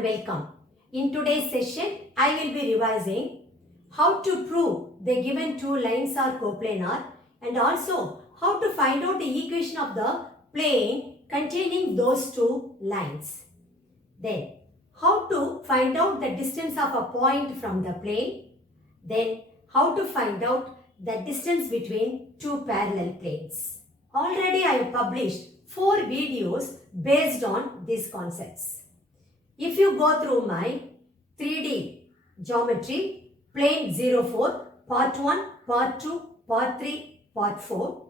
and welcome. In today's session, I will be revising how to prove the given two lines are coplanar and also how to find out the equation of the plane containing those two lines. Then, how to find out the distance of a point from the plane. Then, how to find out the distance between two parallel planes. Already I have published 4 videos based on these concepts. If you go through my 3D geometry, plane 04, part 1, part 2, part 3, part 4,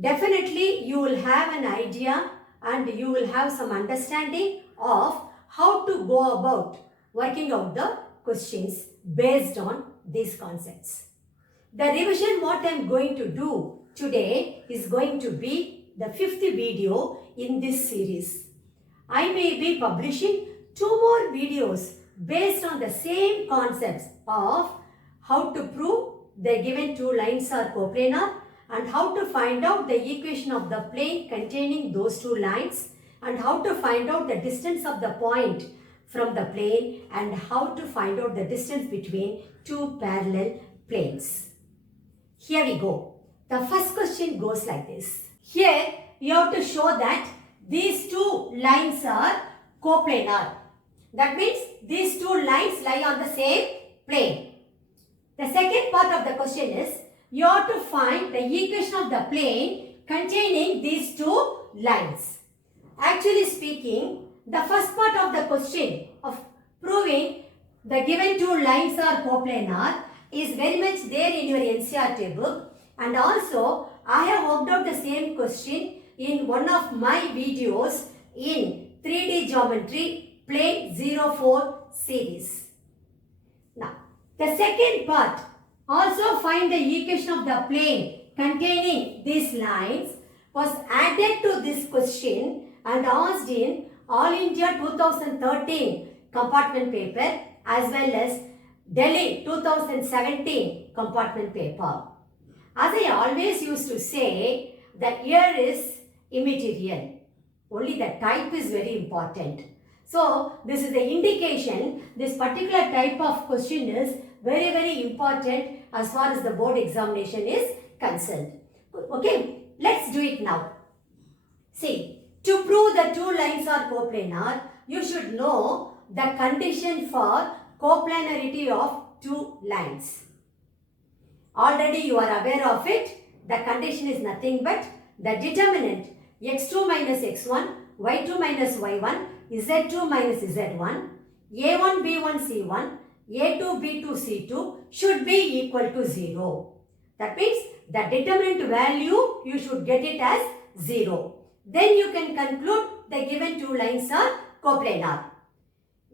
definitely you will have an idea and you will have some understanding of how to go about working out the questions based on these concepts. The revision what I am going to do today is going to be the 5th video in this series. I may be publishing 2 more videos based on the same concepts of how to prove the given two lines are coplanar and how to find out the equation of the plane containing those two lines and how to find out the distance of the point from the plane and how to find out the distance between two parallel planes. Here we go. The first question goes like this. Here you have to show that these two lines are coplanar. That means these two lines lie on the same plane. The second part of the question is you have to find the equation of the plane containing these two lines. Actually speaking, the first part of the question of proving the given two lines are coplanar is very much there in your NCERT book, and also I have worked out the same question in one of my videos in 3D geometry plane 04 series. Now, the second part, also find the equation of the plane containing these lines, was added to this question and asked in All India 2013 compartment paper as well as Delhi 2017 compartment paper. As I always used to say, the year is immaterial. Only the type is very important. So, this is the indication this particular type of question is very important as far as the board examination is concerned. Okay, let's do it now. See, to prove the two lines are coplanar, you should know the condition for coplanarity of two lines. Already you are aware of it. The condition is nothing but the determinant x2 minus x1, y2 minus y1, z2 minus z1, a1, b1, c1, a2, b2, c2 should be equal to 0. That means the determinant value you should get it as 0. Then you can conclude the given two lines are coplanar.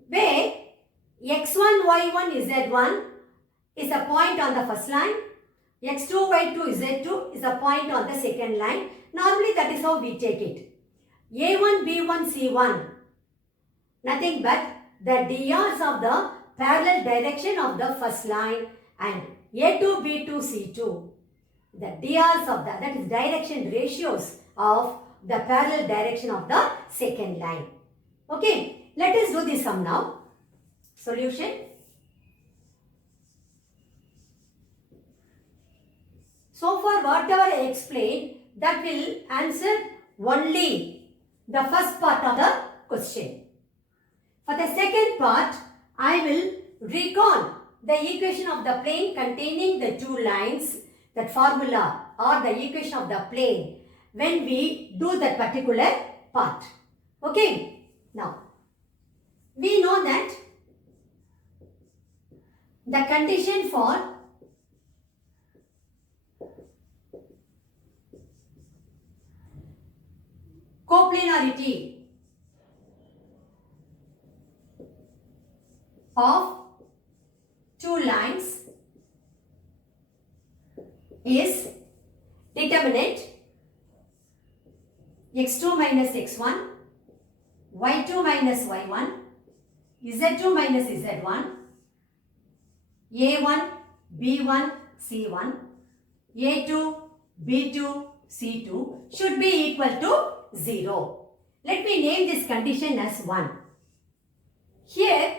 Where x1, y1, z1 is a point on the first line, x2, y2, z2 is a point on the second line. Normally that is how we take it. A1, B1, C1, nothing but the DRs of the parallel direction of the first line, and A2, B2, C2, the DRs of that is direction ratios of the parallel direction of the second line. Okay, let us do this sum now. Solution. So far whatever I explained, that will answer only the first part of the question. For the second part, I will recall the equation of the plane containing the two lines, that formula or the equation of the plane when we do that particular part. Okay, now we know that the condition for coplanarity of two lines is determinant x2 minus x1, y2 minus y1, z2 minus z1, a1, b1, c1, a2, b2, c2 should be equal to 0. Let me name this condition as 1. Here,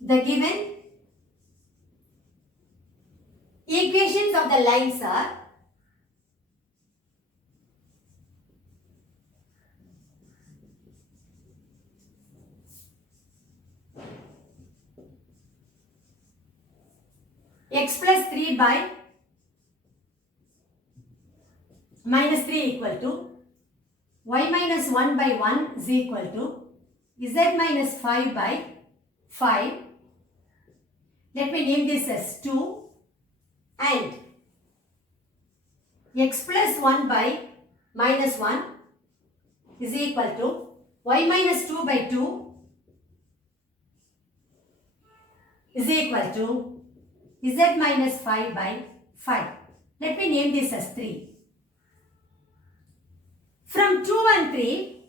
the given equations of the lines are x plus 3 by minus 3 equal to y minus 1 by 1 is equal to z minus 5 by 5. Let me name this as 2, and x plus 1 by minus 1 is equal to y minus 2 by 2 is equal to z minus 5 by 5. Let me name this as 3. From 2 and 3,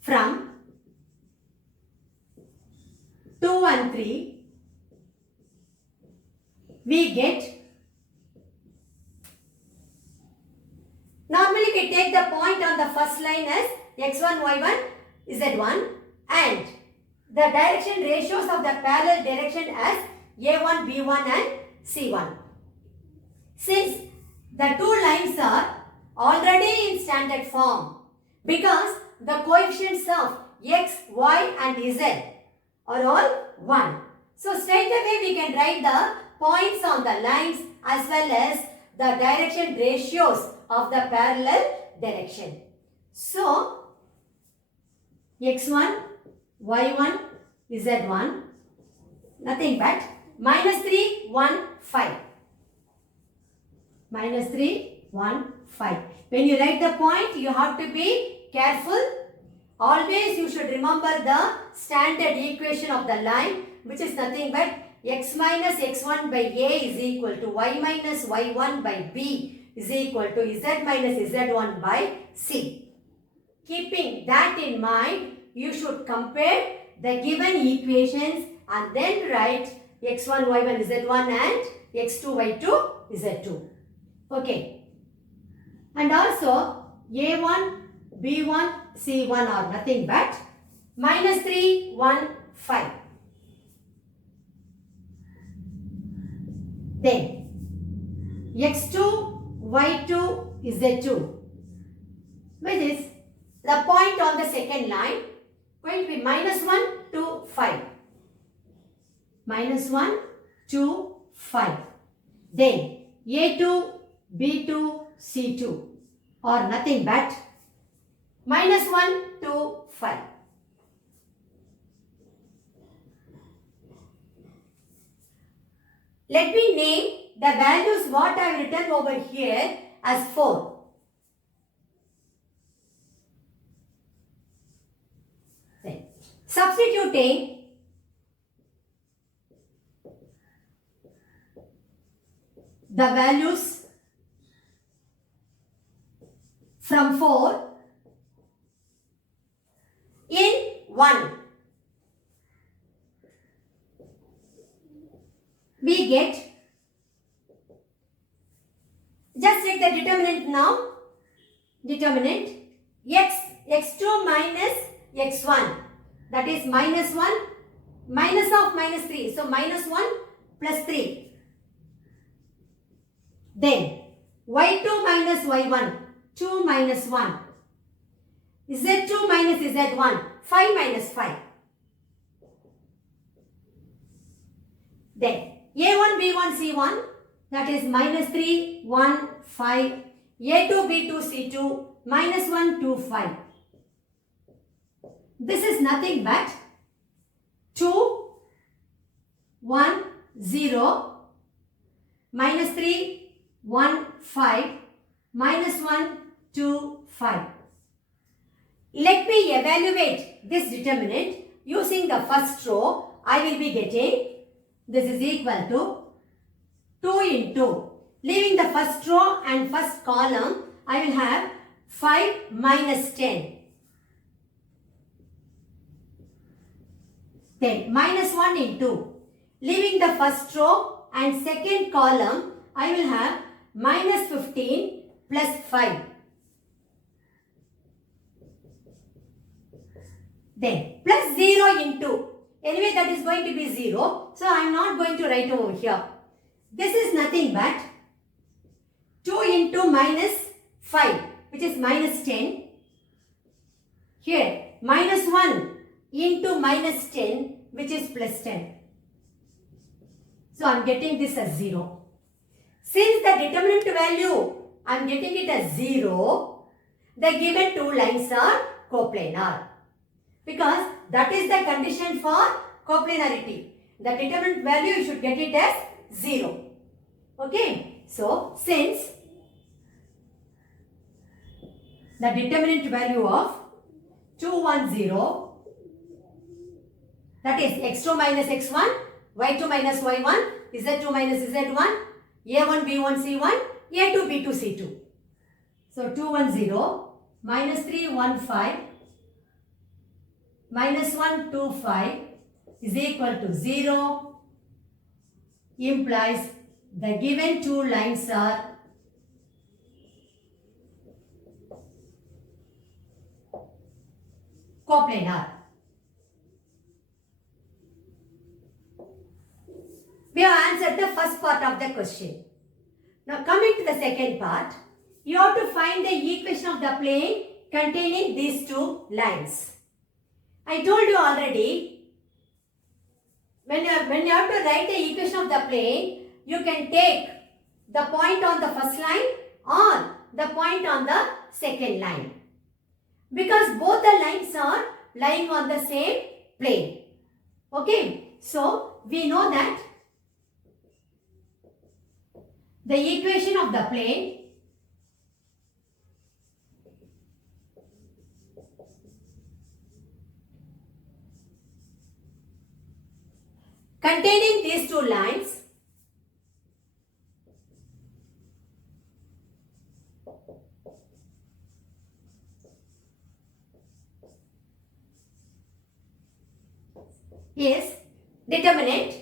from 2 and 3, we get, normally we take the point on the first line as x1, y1, z1, and the direction ratios of the parallel direction as a1, b1 and c1. Since the two lines are already in standard form, because the coefficients of x, y and z are all 1. So straight away we can write the points on the lines as well as the direction ratios of the parallel direction. So x1, y1, z1, nothing but minus 3, 1, 5. Minus 3, 1, 5. When you write the point, you have to be careful. Always you should remember the standard equation of the line, which is nothing but x minus x1 by a is equal to y minus y1 by b is equal to z minus z1 by c. Keeping that in mind, you should compare the given equations and then write x1, y1, z1 and x2, y2, z2. Okay. And also a1, b1, c1 are nothing but minus 3, 1, 5. Then x2, y2, z2, which is the point on the second line, going to be minus 1 to 5. Minus 1 to 5. Then a2, b2, c2 are nothing but minus 1 to 5. Let me name the values what I have written over here as 4. Then, substituting the values from 4 in 1, we get, just take the determinant now, determinant x2 minus x1, that is minus 1, minus of minus 3, so minus 1 plus 3. Then y2 minus y1, 2 minus 1, z2 minus z1, 5 minus 5. Then a1, b1, c1, that is minus 3, 1, 5, a2, b2, c2, minus 1, 2, 5. This is nothing but 2, 1, 0, minus 3, 1, 5, minus 1, 2, 5. Let me evaluate this determinant using the first row. I will be getting, this is equal to 2 into, leaving the first row and first column, I will have 5 minus 10. Then minus 1 into, leaving the first row and second column, I will have minus 15 plus 5. Then plus 0 into, anyway that is going to be 0. So I am not going to write over here. This is nothing but 2 into minus 5, which is minus 10. Here minus 1 into minus 10, which is plus 10. So I am getting this as 0. Since the determinant value, I am getting it as 0, the given two lines are coplanar. Because that is the condition for coplanarity. The determinant value, you should get it as 0. Okay. So, since the determinant value of 2, 1, 0, that is x2 minus x1, y2 minus y1, z2 minus z1, a1, b1, c1, a2, b2, c2. So, 2, 1, 0, minus 3, 1, 5, minus 1, 2, 5 is equal to 0, implies the given two lines are coplanar. We have answered the first part of the question. Now coming to the second part, you have to find the equation of the plane containing these two lines. I told you already, when you have to write the equation of the plane, you can take the point on the first line or the point on the second line. Because both the lines are lying on the same plane. Okay, so we know that the equation of the plane containing these two lines is determinant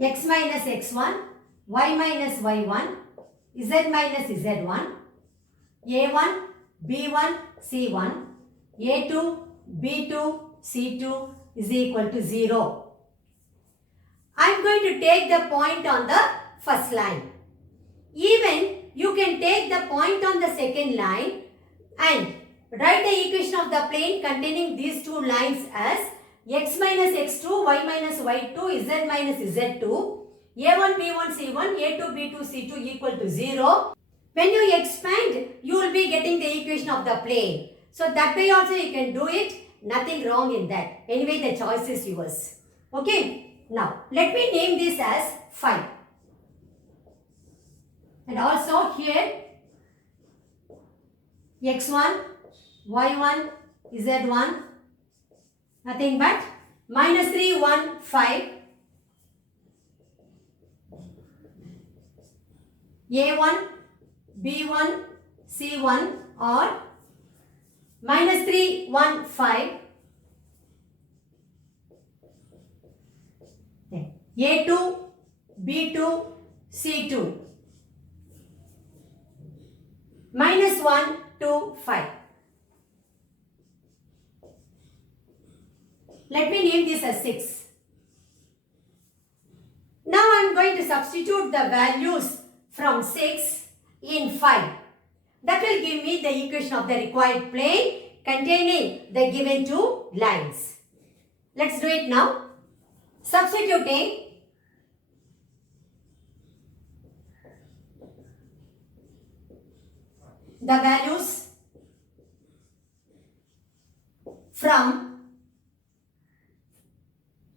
x minus x1, y minus y1, z minus z1, a1, b1, c1, a2, b2, c2 is equal to 0. I am going to take the point on the first line. Even you can take the point on the second line and write the equation of the plane containing these two lines as x minus x2, y minus y2, z minus z2, a1, b1, c1, a2, b2, c2 equal to 0. When you expand, you will be getting the equation of the plane. So that way also you can do it. Nothing wrong in that. Anyway, the choice is yours. Okay. Now, let me name this as phi. And also here, x1, y1, z1, nothing but minus 3, 1, 5, a1, b1, c1 or minus 3, 1, 5, a2, b2, c2, minus 1, 2, 5. Let me name this as 6. Now I am going to substitute the values from 6 in 5. That will give me the equation of the required plane containing the given two lines. Let's do it now. Substituting the values from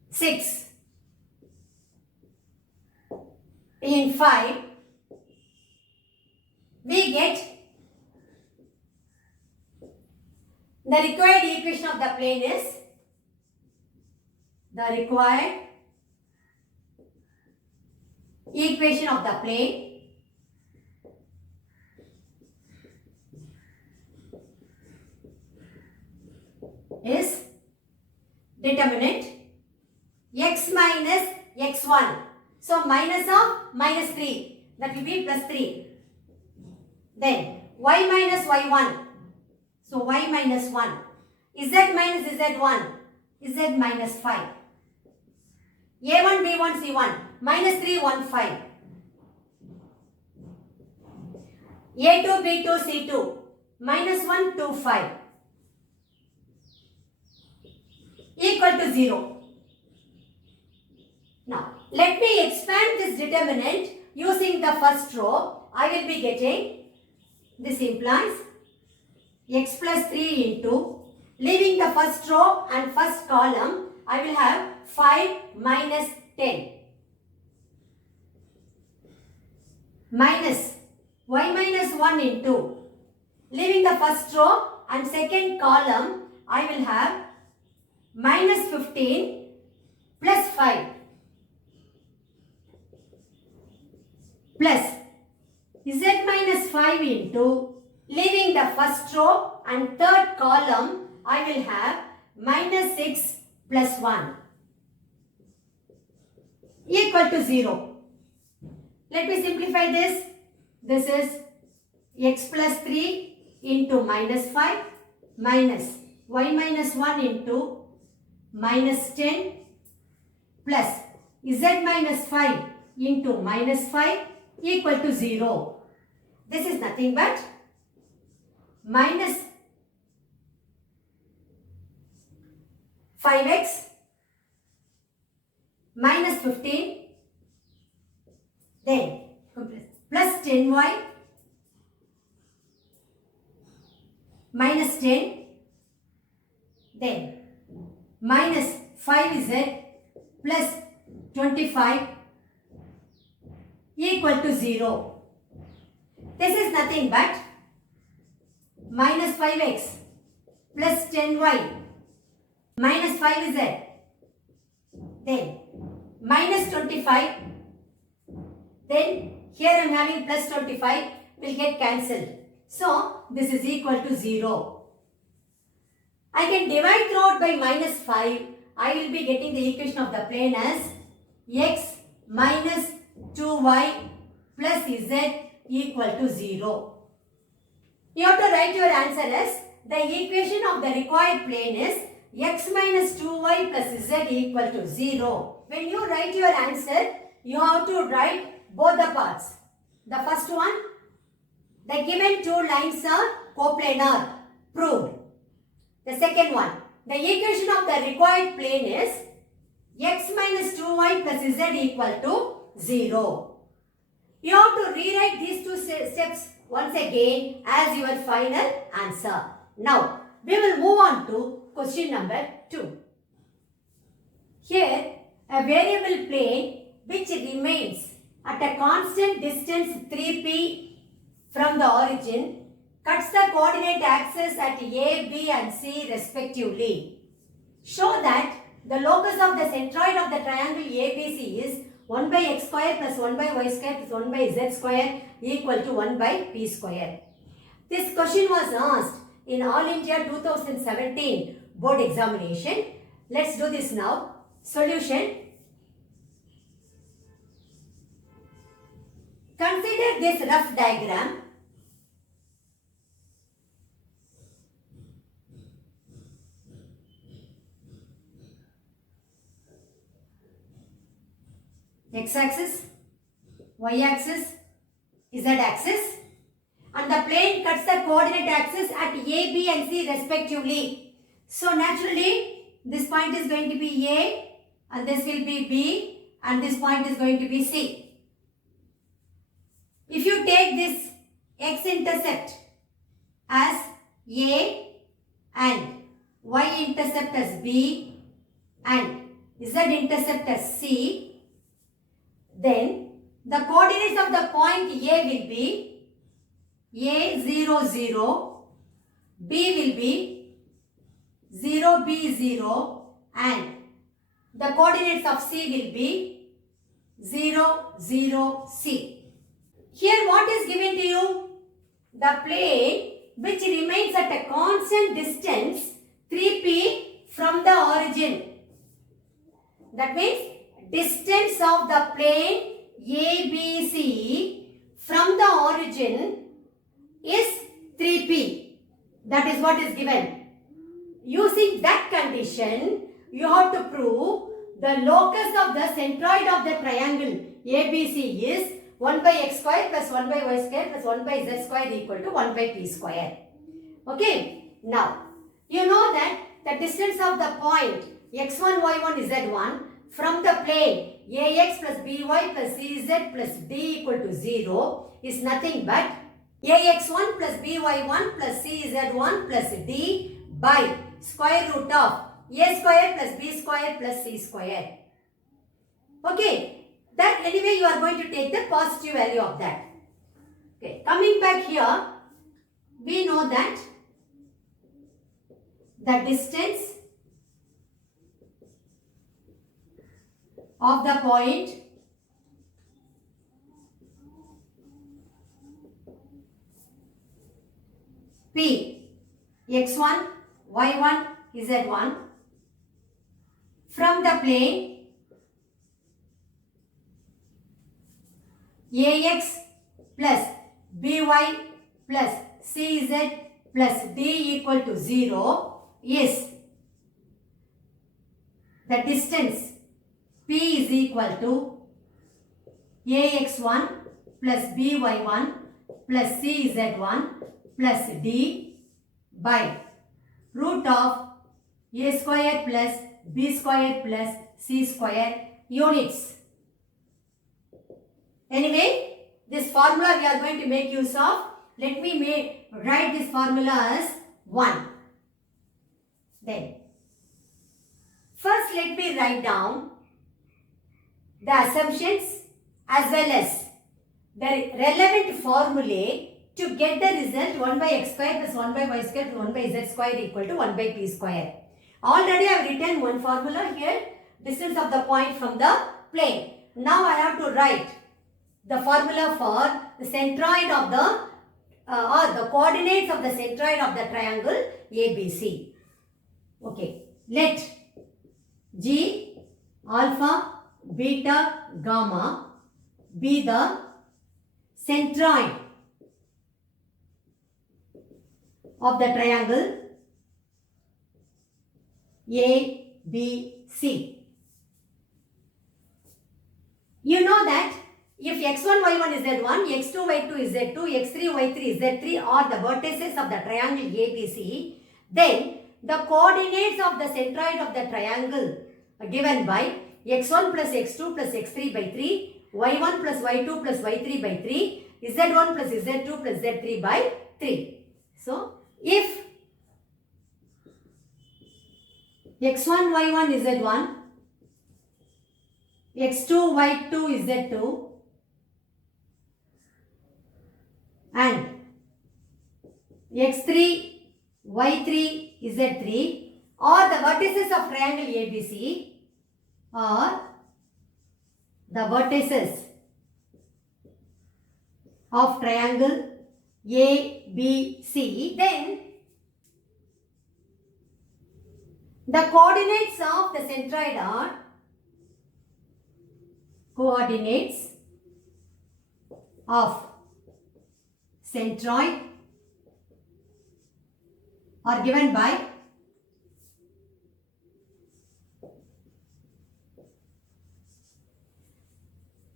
6 in 5, we get the required equation of the plane is the required equation of the plane is determinant x minus x1. So minus of minus 3, that will be plus 3. Then y minus y1. So y minus 1. Z minus Z1, Z minus 5. A1, B1, C1, minus 3, 1, 5. A2, B2, C2, minus 1, 2, 5. Equal to 0. Now, let me expand this determinant using the first row. I will be getting, this implies x plus 3 into, leaving the first row and first column, I will have 5 minus 10. Minus y minus 1 into, leaving the first row and second column, I will have minus 15 plus 5 plus z minus 5 into, leaving the first row and third column, I will have minus 6 plus 1 equal to 0. Let me simplify this. This is x plus 3 into minus 5 minus y minus 1 into minus 10 plus z minus 5 into minus 5 equal to 0. This is nothing but minus 5x minus 15, then plus 10y minus 10, then minus 5z plus 25 equal to 0. This is nothing but minus 5x plus 10y minus 5z, then minus 25, then here I am having plus 25 will get cancelled. So this is equal to 0. I can divide throughout by minus 5. I will be getting the equation of the plane as x minus 2y plus z equal to 0. You have to write your answer as the equation of the required plane is x minus 2y plus z equal to 0. When you write your answer, you have to write both the parts. The first one, the given two lines are coplanar, proved. The second one, the equation of the required plane is x minus 2y plus z equal to 0. You have to rewrite these two steps once again as your final answer. Now, we will move on to question number 2. Here, a variable plane which remains at a constant distance 3p from the origin cuts the coordinate axis at A, B and C respectively. Show that the locus of the centroid of the triangle ABC is 1 by x square plus 1 by y square plus 1 by z square equal to 1 by p square. This question was asked in All India 2017 board examination. Let's do this now. Solution. Consider this rough diagram. X-axis, Y-axis, Z-axis, and the plane cuts the coordinate axis at A, B and C respectively. So naturally, this point is going to be A and this will be B and this point is going to be C. If you take this x-intercept as A and y-intercept as B and z-intercept as C, then the coordinates of the point A will be A 0 0, B will be 0 B 0 and the coordinates of C will be 0 0 C. Here what is given to you? The plane which remains at a constant distance 3p from the origin. That means distance of the plane ABC from the origin is 3p. That is what is given. using that condition, you have to prove the locus of the centroid of the triangle ABC is 1 by x square plus 1 by y square plus 1 by z square equal to 1 by t square. Okay. Now, you know that the distance of the point x1, y1, z1 from the plane ax plus by plus cz plus d equal to 0 is nothing but ax1 plus by1 plus cz1 plus d by square root of a square plus b square plus c square. Okay. That anyway you are going to take the positive value of that. Okay. Coming back here, we know that the distance of the point P x1, y1, z1 from the plane ax plus by plus cz plus d equal to 0 is the distance P is equal to ax1 plus by1 plus cz1 plus d by root of a square plus b square plus c square units. Anyway, this formula we are going to make use of. Let me write this formula as 1. Then, first let me write down the assumptions as well as the relevant formulae to get the result 1 by x square plus 1 by y square plus 1 by z square equal to 1 by t square. Already I have written one formula here, distance of the point from the plane. Now I have to write the formula for the centroid of the or the coordinates of the centroid of the triangle ABC. Okay, let G, alpha, beta, gamma be the centroid of the triangle ABC. You know that if x1, y1 is z1, x2, y2 is z2, x3, y3 is z3 are the vertices of the triangle ABC, then the coordinates of the centroid of the triangle are given by x1 plus x2 plus x3 by 3, y1 plus y2 plus y3 by 3, z1 plus z2 plus z3 by 3. So, if x1, y1 is z1, x2, y2 is z2, and x3, y3 is z3 or the vertices of triangle ABC or the vertices of triangle ABC, then the coordinates of the centroid are coordinates of centroid are given by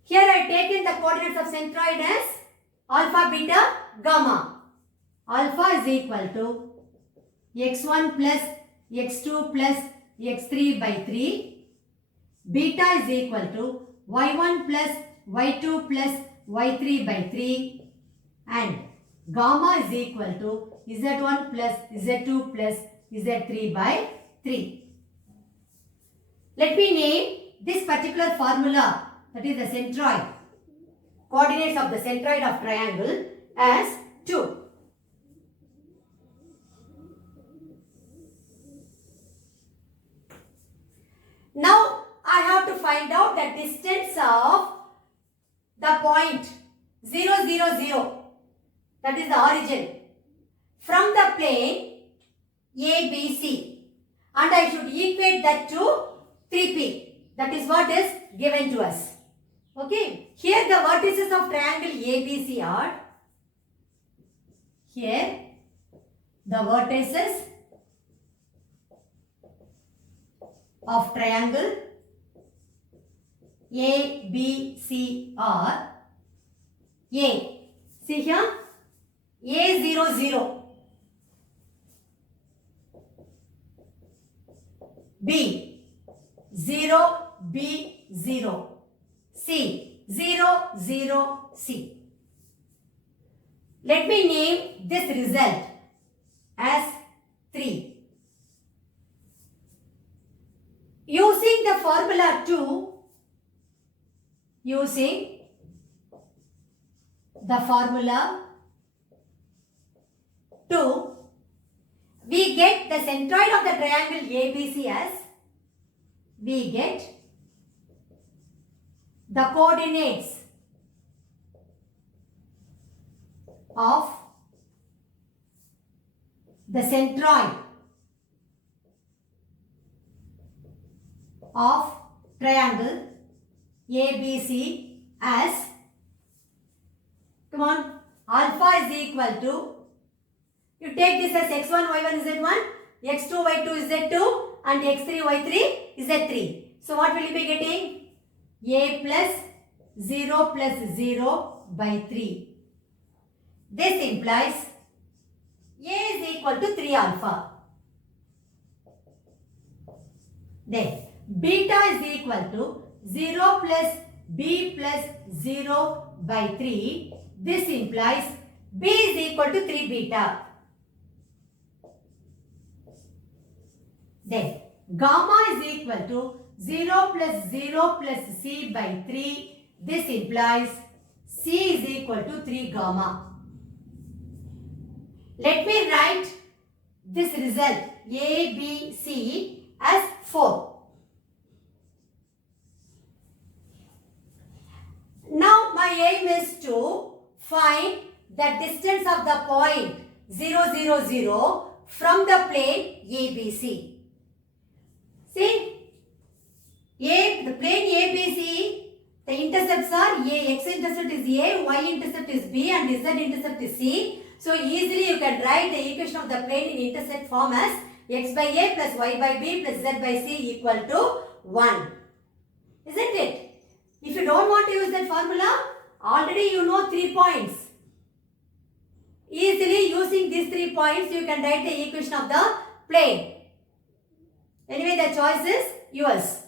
here I have taken the coordinates of centroid as alpha, beta, gamma. Alpha is equal to x1 plus x2 plus x3 by 3. Beta is equal to y1 plus y2 plus y3 by 3. And gamma is equal to z1 plus z2 plus z3 by 3. Let me name this particular formula, that is the centroid, coordinates of the centroid of triangle as 2. Now I have to find out the distance of the point 0, 0, 0, that is the origin, from the plane ABC, and I should equate that to 3P. That is what is given to us. Okay. Here the vertices of triangle ABC are, here the vertices of triangle ABC are A. See here, A0, 0. B, 0, B, 0. C, 0, 0, C. Let me name this result as 3. Using the formula 2, we get the centroid of the triangle ABC as, we get the coordinates of the centroid of triangle ABC as, come on, alpha is equal to, you take this as x1, y1 is z1, x2, y2 is z2 and x3, y3 is z3. So what will you be getting? A plus 0 plus 0 by 3. This implies A is equal to 3 alpha. Then beta is equal to 0 plus B plus 0 by 3. This implies B is equal to 3 beta. Then gamma is equal to 0 plus 0 plus C by 3. This implies C is equal to 3 gamma. Let me write this result A, B, C as 4. Now my aim is to find the distance of the point 0, 0, 0 from the plane ABC. See, the plane ABC, the intercepts are A, x-intercept is A, y-intercept is B and z-intercept is C. So easily you can write the equation of the plane in intercept form as x by A plus y by B plus z by C equal to 1. Isn't it? If you don't want to use that formula, already you know 3 points. Easily using these 3 points, you can write the equation of the plane. Anyway, the choice is yours.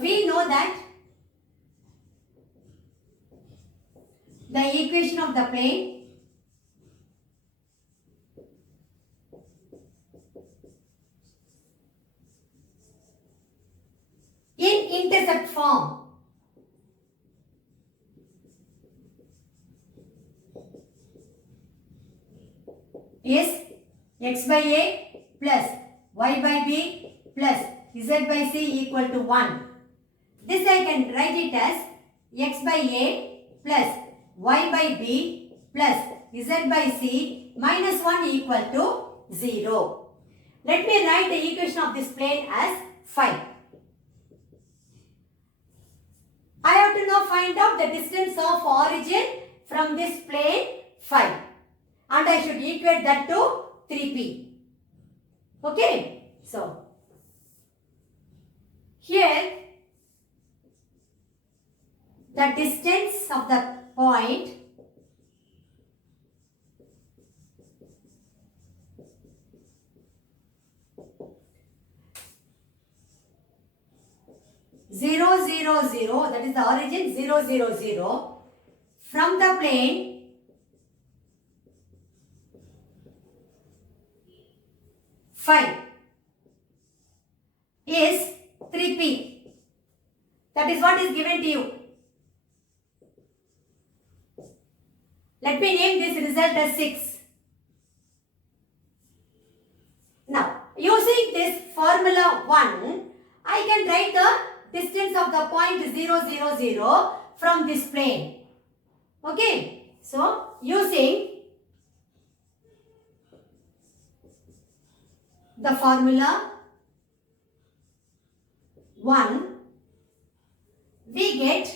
We know that the equation of the plane in intercept form is x by A plus y by B plus z by C equal to 1. This I can write it as x by A plus y by B plus z by C minus 1 equal to 0. Let me write the equation of this plane as 5. I have to now find out the distance of origin from this plane 5. And I should equate that to 3p. Okay. So, here the distance of the point zero, 0, 0, that is the origin 0, 0, 0 from the plane 5 is 3p. That is what is given to you. Let me name this result as 6. Now, using this formula 1, I can write the distance of the point 0, 0, 0 from this plane. Okay. So, using the formula 1, we get,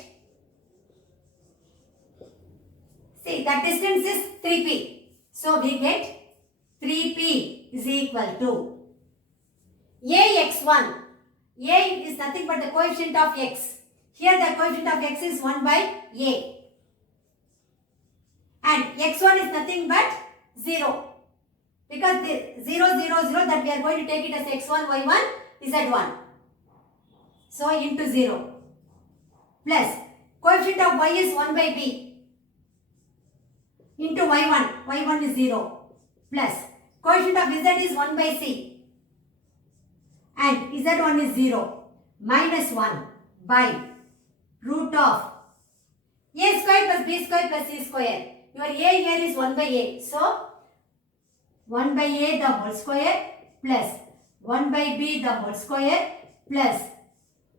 see, that distance is 3p. So, we get 3p is equal to Ax1. A is nothing but the coefficient of x. Here the coefficient of x is 1 by a. And x1 is nothing but 0. Because the 0, 0, 0 that we are going to take it as x1, y1, z1. So into 0. Plus coefficient of y is 1 by b. Into y1. y1 is 0. Plus coefficient of z is 1 by c. And z1 is 0. Minus 1 by root of a square plus b square plus c square. Your a here is 1 by a. So 1 by a the whole square plus 1 by b the whole square plus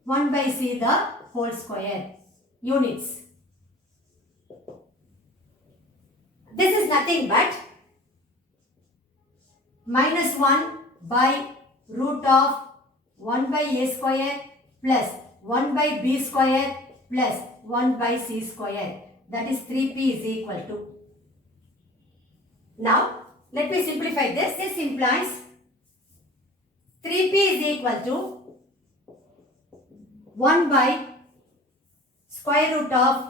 1 by c the whole square. Units. This is nothing but minus 1 by root of 1 by a square plus 1 by b square plus 1 by c square. That is 3p is equal to. Now, let me simplify this. This implies 3p is equal to 1 by square root of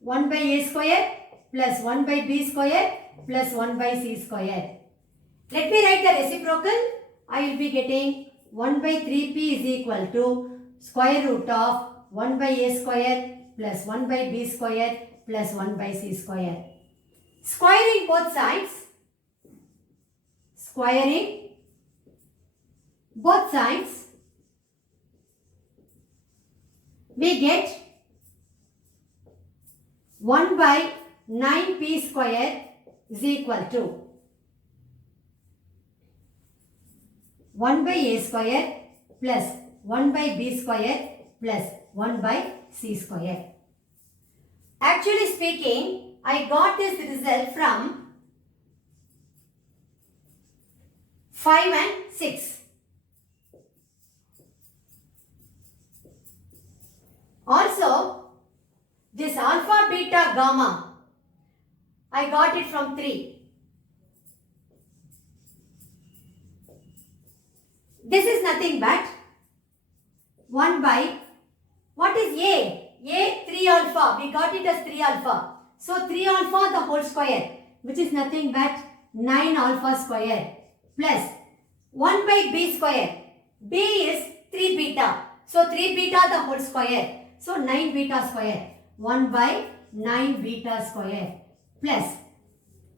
1 by a square plus 1 by b square plus 1 by c square. Let me write the reciprocal. I will be getting 1 by 3p is equal to square root of 1 by a square plus 1 by b square plus 1 by c square. Squaring both sides. Squaring both sides. We get 1 by 9p square is equal to 1 by a square plus 1 by b square plus 1 by c square. Actually speaking, I got this result from 5 and 6. Also, this alpha, beta, gamma, I got it from 3. This is nothing but 1 by, what is A? A 3 alpha, we got it as 3 alpha. So 3 alpha the whole square, which is nothing but 9 alpha square plus 1 by b square. B is 3 beta. So 3 beta the whole square. So 9 beta square. 1 by 9 beta square plus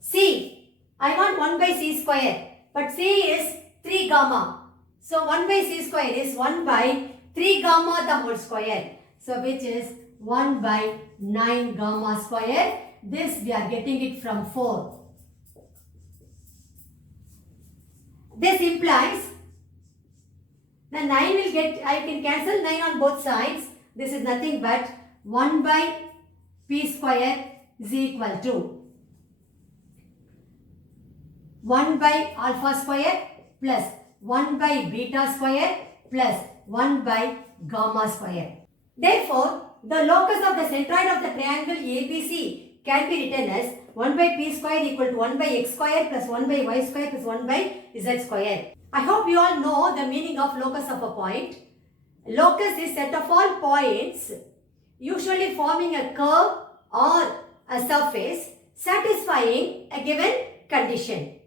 C. I want 1 by c square. But C is 3 gamma. So 1 by c square is 1 by 3 gamma the whole square. So which is 1 by 9 gamma square. This we are getting it from 4. This implies the 9 will get, I can cancel 9 on both sides. This is nothing but 1 by p square is equal to 1 by alpha square plus 1 by beta square plus 1 by gamma square. Therefore, the locus of the centroid of the triangle ABC can be written as 1 by p square equal to 1 by x square plus 1 by y square plus 1 by z square. I hope you all know the meaning of locus of a point. Locus is set of all points usually forming a curve or a surface satisfying a given condition.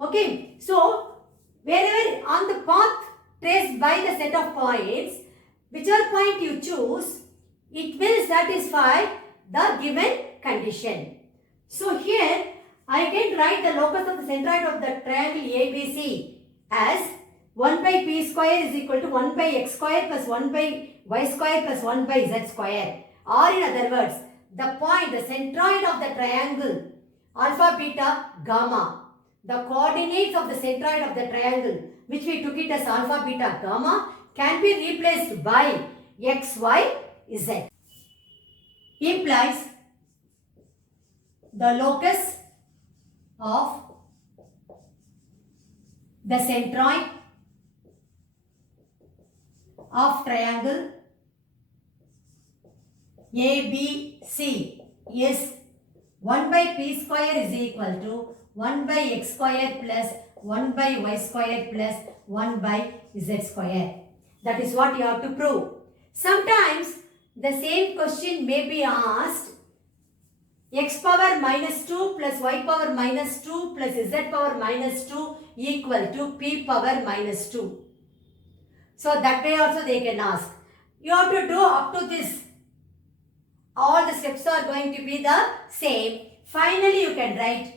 Okay, so wherever on the path traced by the set of points, whichever point you choose, it will satisfy the given condition. So here I can write the locus of the centroid of the triangle ABC as 1 by p square is equal to 1 by x square plus 1 by y square plus 1 by z square. Or in other words, the point, the centroid of the triangle alpha, beta, gamma, the coordinates of the centroid of the triangle, which we took it as alpha, beta, gamma, can be replaced by x, y, z. Implies the locus of the centroid of triangle ABC is 1 by p square is equal to 1 by x square plus 1 by y square plus 1 by z square. That is what you have to prove. Sometimes the same question may be asked x power minus 2 plus y power minus 2 plus z power minus 2 equal to p power minus 2. So that way also they can ask. You have to do up to this. All the steps are going to be the same. Finally you can write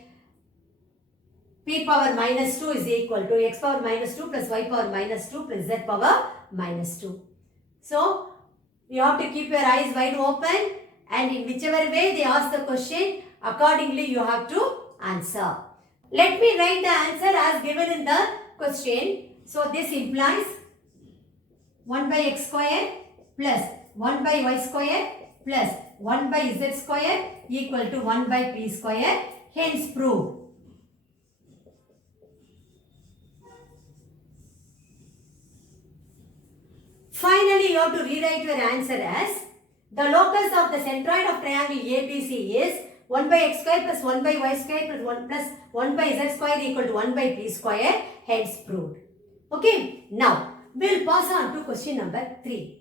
p power minus 2 is equal to x power minus 2 plus y power minus 2 plus z power minus 2. So you have to keep your eyes wide open, and in whichever way they ask the question, accordingly you have to answer. Let me write the answer as given in the question. So this implies 1 by x square plus 1 by y square plus 1 by z square equal to 1 by p square. Hence proved. Finally, you have to rewrite your answer as the locus of the centroid of triangle ABC is 1 by x square plus 1 by y square plus 1 by z square equal to 1 by p square. Hence proved. Okay. Now, we'll pass on to question number 3.